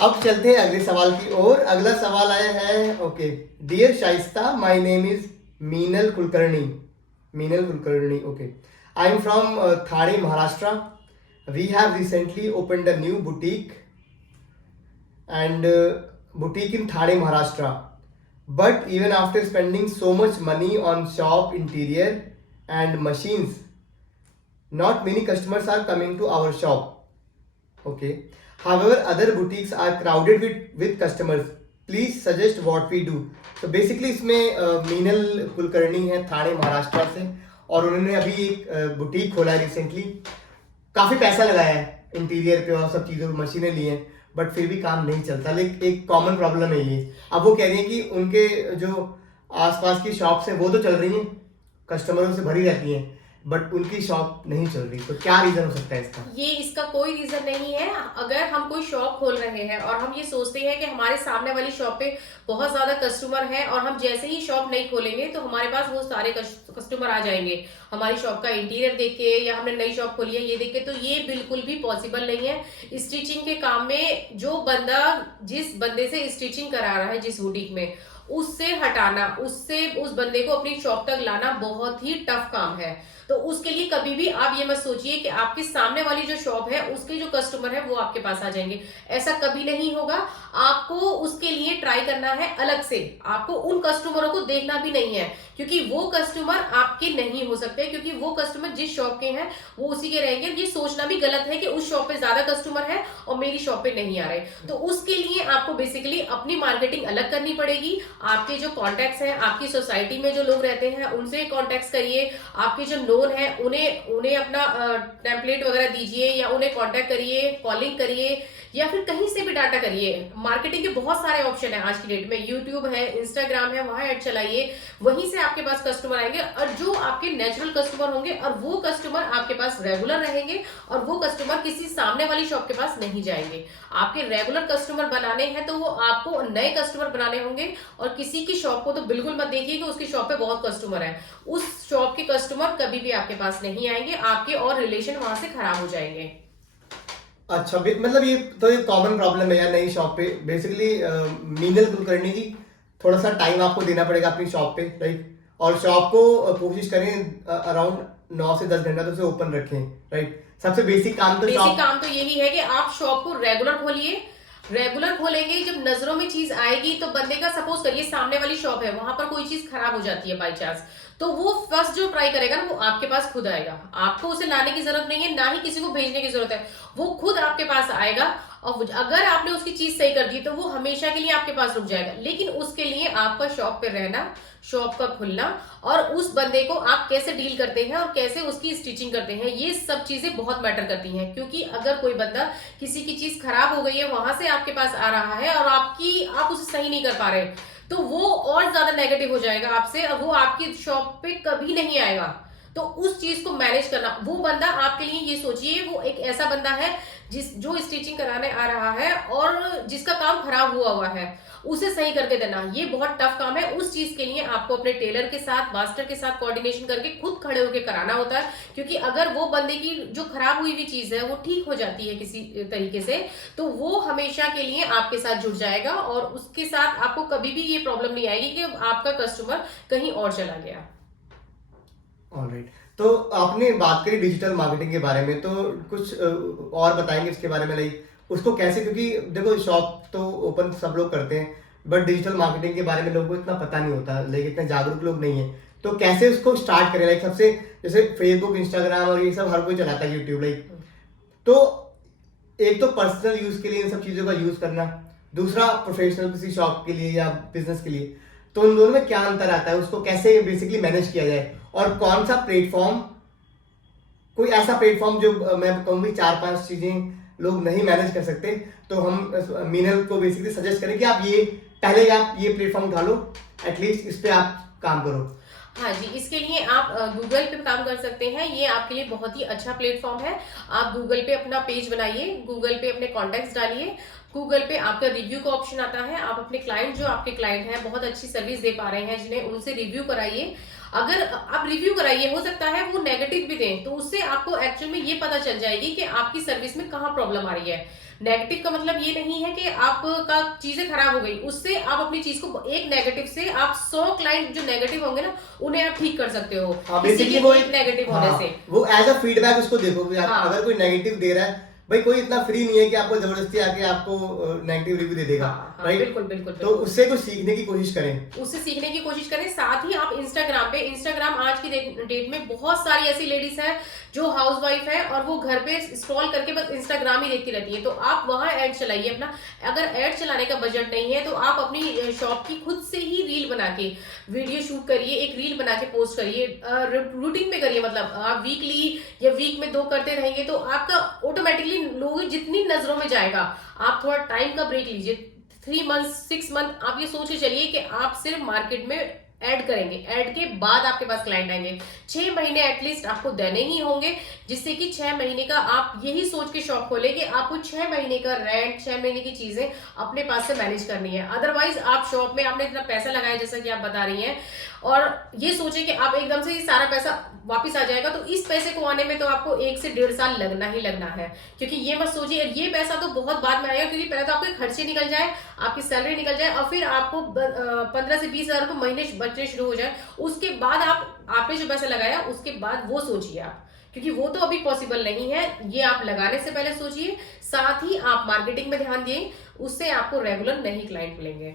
अब चलते हैं अगले सवाल की ओर। अगला सवाल आया है, okay, dear Shaista, my name is Meenal Kulkarni. Meenal Kulkarni, okay. I am from Thane, Maharashtra. We have recently opened a new boutique and boutique in Thane, Maharashtra. But even after spending so much money on shop interior and machines, not many customers are coming to our shop. Okay. However, other boutiques are crowded with customers. Please suggest what we do. तो basically इसमें मीनल कुलकर्णी है थाने महाराष्ट्र से, और उन्होंने अभी एक boutique खोला है रिसेंटली। काफ़ी पैसा लगाया है इंटीरियर पे और सब चीज़ों, मशीनें ली हैं, बट फिर भी काम नहीं चलता। लेकिन एक कॉमन प्रॉब्लम है ये। अब वो कह रही है कि उनके जो आसपास की शॉप्स हैं वो तो चल रही हैं, कस्टमरों से भरी रहती हैं, बट उनकी शॉप नहीं चल रही। तो क्या रीजन हो सकता है इसका? ये इसका कोई रीजन नहीं है। अगर हम कोई शॉप खोल रहे हैं और हम ये सोचते हैं कि हमारे सामने वाली शॉप पे बहुत ज्यादा कस्टमर हैं और हम जैसे ही शॉप नहीं खोलेंगे तो हमारे पास वो सारे कस्टमर आ जाएंगे हमारी शॉप का इंटीरियर देख के, या हमने नई शॉप खोली है ये देख के, तो ये बिल्कुल भी पॉसिबल नहीं है। स्टिचिंग के काम में जो बंदा जिस बंदे से स्टिचिंग करा रहा है जिस बुटीक में, उससे हटाना, उससे उस बंदे को अपनी शॉप तक लाना बहुत ही टफ काम है। तो उसके लिए कभी भी आप ये मत सोचिए कि आपके सामने वाली जो शॉप है उसके जो कस्टमर है वो आपके पास आ जाएंगे। ऐसा कभी नहीं होगा। आपको उसके लिए ट्राई करना है अलग से। आपको उन कस्टमरों को देखना भी नहीं है, क्योंकि वो कस्टमर आपके नहीं हो सकते, क्योंकि वो कस्टमर जिस शॉप के हैं वो उसी के रहेंगे। ये सोचना भी गलत है कि उस शॉप पे ज्यादा कस्टमर है और मेरी शॉप पे नहीं आ रहे। तो उसके लिए आपको बेसिकली अपनी मार्केटिंग अलग करनी पड़ेगी। आपके जो कॉन्टेक्ट्स हैं, आपकी सोसाइटी में जो लोग रहते हैं उनसे कॉन्टेक्ट करिए। आपके जो नोन है उन्हें उन्हें अपना टेम्पलेट वगैरह दीजिए, या उन्हें कॉन्टेक्ट करिए, कॉलिंग करिए, या फिर कहीं से भी डाटा करिए। मार्केटिंग के बहुत सारे ऑप्शन है आज की डेट में, यूट्यूब है, इंस्टाग्राम है, वहां ऐड चलाइए, वहीं से आपके पास कस्टमर आएंगे, और जो आपके नेचुरल कस्टमर होंगे और वो कस्टमर आपके पास रेगुलर रहेंगे, और वो कस्टमर किसी सामने वाली शॉप के पास नहीं जाएंगे। आपके रेगुलर कस्टमर बनाने हैं तो वो आपको नए कस्टमर बनाने होंगे, और किसी की शॉप को तो बिल्कुल मत देखिए कि उसकी शॉप पे बहुत कस्टमर है। उस शॉप के कस्टमर कभी भी आपके पास नहीं आएंगे, आपके और रिलेशन वहां से खराब हो जाएंगे। अच्छा, मतलब ये तो एक कॉमन प्रॉब्लम है यार नई शॉप पे। बेसिकली मीनल कुलकर्णी जी, थोड़ा सा टाइम आपको देना पड़ेगा अपनी शॉप पे, राइट। और शॉप को कोशिश करें अराउंड 9 से 10 घंटा तो उसे ओपन रखें, राइट। सबसे बेसिक काम तो यही है कि आप शॉप को रेगुलर खोलिए। रेगुलर खोलेंगे, जब नजरों में चीज आएगी तो बंदे का, सपोज करिए सामने वाली शॉप है, वहां पर कोई चीज खराब हो जाती है बाई चांस, तो वो फर्स्ट जो ट्राई करेगा ना वो आपके पास खुद आएगा। आपको उसे लाने की जरूरत नहीं है, ना ही किसी को भेजने की जरूरत है। वो खुद आपके पास आएगा, और अगर आपने उसकी चीज सही कर दी तो वो हमेशा के लिए आपके पास रुक जाएगा। लेकिन उसके लिए आपका शॉप पे रहना, शॉप का खुलना, और उस बंदे को आप कैसे डील करते हैं और कैसे उसकी स्टिचिंग करते हैं, ये सब चीजें बहुत मैटर करती हैं। क्योंकि अगर कोई बंदा, किसी की चीज खराब हो गई है, वहां से आपके पास आ रहा है और आप उसे सही नहीं कर पा रहे, तो वो और ज्यादा नेगेटिव हो जाएगा आपसे, और वो आपकी शॉप पे कभी नहीं आएगा। तो उस चीज को मैनेज करना, वो बंदा आपके लिए, ये सोचिए वो एक ऐसा बंदा है जो स्टिचिंग कराने आ रहा है और जिसका काम खराब हुआ है, उसे सही करके देना ये बहुत टफ काम है। उस चीज के लिए आपको अपने टेलर के साथ, मास्टर के साथ कोऑर्डिनेशन करके खुद खड़े होकर कराना होता है। क्योंकि अगर वो बंदे की जो खराब हुई हुई चीज है वो ठीक हो जाती है किसी तरीके से, तो वो हमेशा के लिए आपके साथ जुड़ जाएगा, और उसके साथ आपको कभी भी ये प्रॉब्लम नहीं आएगी कि आपका कस्टमर कहीं और चला गया। ऑलराइट। तो आपने बात करी डिजिटल मार्केटिंग के बारे में, तो कुछ और बताएंगे इसके बारे में, लाइक उसको कैसे, क्योंकि देखो शॉप तो ओपन सब लोग करते हैं, बट डिजिटल मार्केटिंग के बारे में लोगों को इतना पता नहीं होता, लाइक इतने जागरूक लोग नहीं है। तो कैसे उसको स्टार्ट करें, लाइक सबसे, जैसे फेसबुक, इंस्टाग्राम और ये सब हर कोई चलाता है, यूट्यूब, लाइक, तो एक तो पर्सनल यूज के लिए इन सब चीज़ों का यूज करना, दूसरा प्रोफेशनल किसी शॉप के लिए या बिजनेस के लिए, तो उन दोनों में क्या अंतर आता है, उसको कैसे बेसिकली मैनेज किया जाए, और कौन सा प्लेटफॉर्म, कोई ऐसा प्लेटफॉर्म जो मैं कहूँगी 4-5 चीजें लोग नहीं मैनेज कर सकते, तो हम मीनल को बेसिकली सजेस्ट करें कि आप ये प्लेटफॉर्म उठा लो, एटलीस्ट इस पे आप काम करो। हाँ जी, इसके लिए आप गूगल पे काम कर सकते हैं। ये आपके लिए बहुत ही अच्छा प्लेटफॉर्म है। आप गूगल पे अपना पेज बनाइए, गूगल पे अपने कॉन्टेक्ट्स डालिए, गूगल पे आपका रिव्यू का ऑप्शन आता है। आप अपने क्लाइंट, जो आपके क्लाइंट हैं बहुत अच्छी सर्विस दे पा रहे हैं जिन्हें, उनसे रिव्यू कराइए। अगर आप रिव्यू कराइए, हो सकता है वो नेगेटिव भी दें, तो उससे आपको एक्चुअल में ये पता चल जाएगी कि आपकी सर्विस में कहाँ प्रॉब्लम आ रही है। नेगेटिव का मतलब ये नहीं है कि आपका चीजें खराब हो गई, उससे आप अपनी चीज को एक नेगेटिव से आप 100 क्लाइंट जो नेगेटिव होंगे ना उन्हें आप ठीक कर सकते हो। हाँ किसी बेसिकली के वो एक नेगेटिव होने हाँ से। वो एज अ फीडबैक उसको देखो कि आप हाँ। अगर कोई नेगेटिव दे रहा है, भाई कोई इतना फ्री नहीं है कि आपको जबरदस्ती आके आपको नेगेटिव रिव्यू दे देगा, हाँ, राइट? बिल्कुल बिल्कुल तो बिल्कुल। उससे कुछ सीखने की कोशिश करें। उससे सीखने की कोशिश करें। साथ ही आप इंस्टाग्राम आज की डेट में बहुत सारी ऐसी लेडीज हैं जो हाउसवाइफ है और वो घर पे स्क्रॉल करके बस इंस्टाग्राम ही देखती रहती है, तो आप वहां ऐड चलाइए अपना। अगर ऐड चलाने का बजट नहीं है तो आप अपनी शॉप की खुद से ही रील बना के वीडियो शूट करिए, एक रील बना के पोस्ट करिए, रूटीन में करिए। मतलब आप वीकली या वीक में 2 करते रहेंगे तो आपका ऑटोमेटिकली लोग जितनी नजरों में जाएगा। आप थोड़ा टाइम का ब्रेक लीजिए, 3 मंथ 6 मंथ आप ये सोच के चलिए कि आप सिर्फ मार्केट में ऐड करेंगे, ऐड के बाद आपके पास क्लाइंट आएंगे। 6 महीने एटलीस्ट आपको देने ही होंगे, जिससे कि 6 महीने का आप यही सोच के शॉप खोले कि आपको 6 महीने का रेंट, 6 महीने की चीजें अपने पास से मैनेज करनी है। अदरवाइज आप शॉप में आपने इतना पैसा लगाया जैसा कि आप बता रही हैं और ये सोचे कि आप एकदम से ये सारा पैसा वापस आ जाएगा, तो इस पैसे को आने में तो आपको 1 से 1.5 साल लगना ही लगना है। क्योंकि ये मत सोचिए ये पैसा तो बहुत बाद में आएगा, क्योंकि पहले तो आपके खर्चे निकल जाए, आपकी सैलरी निकल जाए और फिर आपको 15 से 20 हजार रुपये महीने बचने शुरू हो जाए। उसके बाद आपने जो पैसा लगाया उसके बाद वो सोचिए आप, क्योंकि वो तो अभी पॉसिबल नहीं है। ये आप लगाने से पहले सोचिए। साथ ही आप मार्केटिंग में ध्यान दिए, उससे आपको रेगुलर नहीं क्लाइंट मिलेंगे।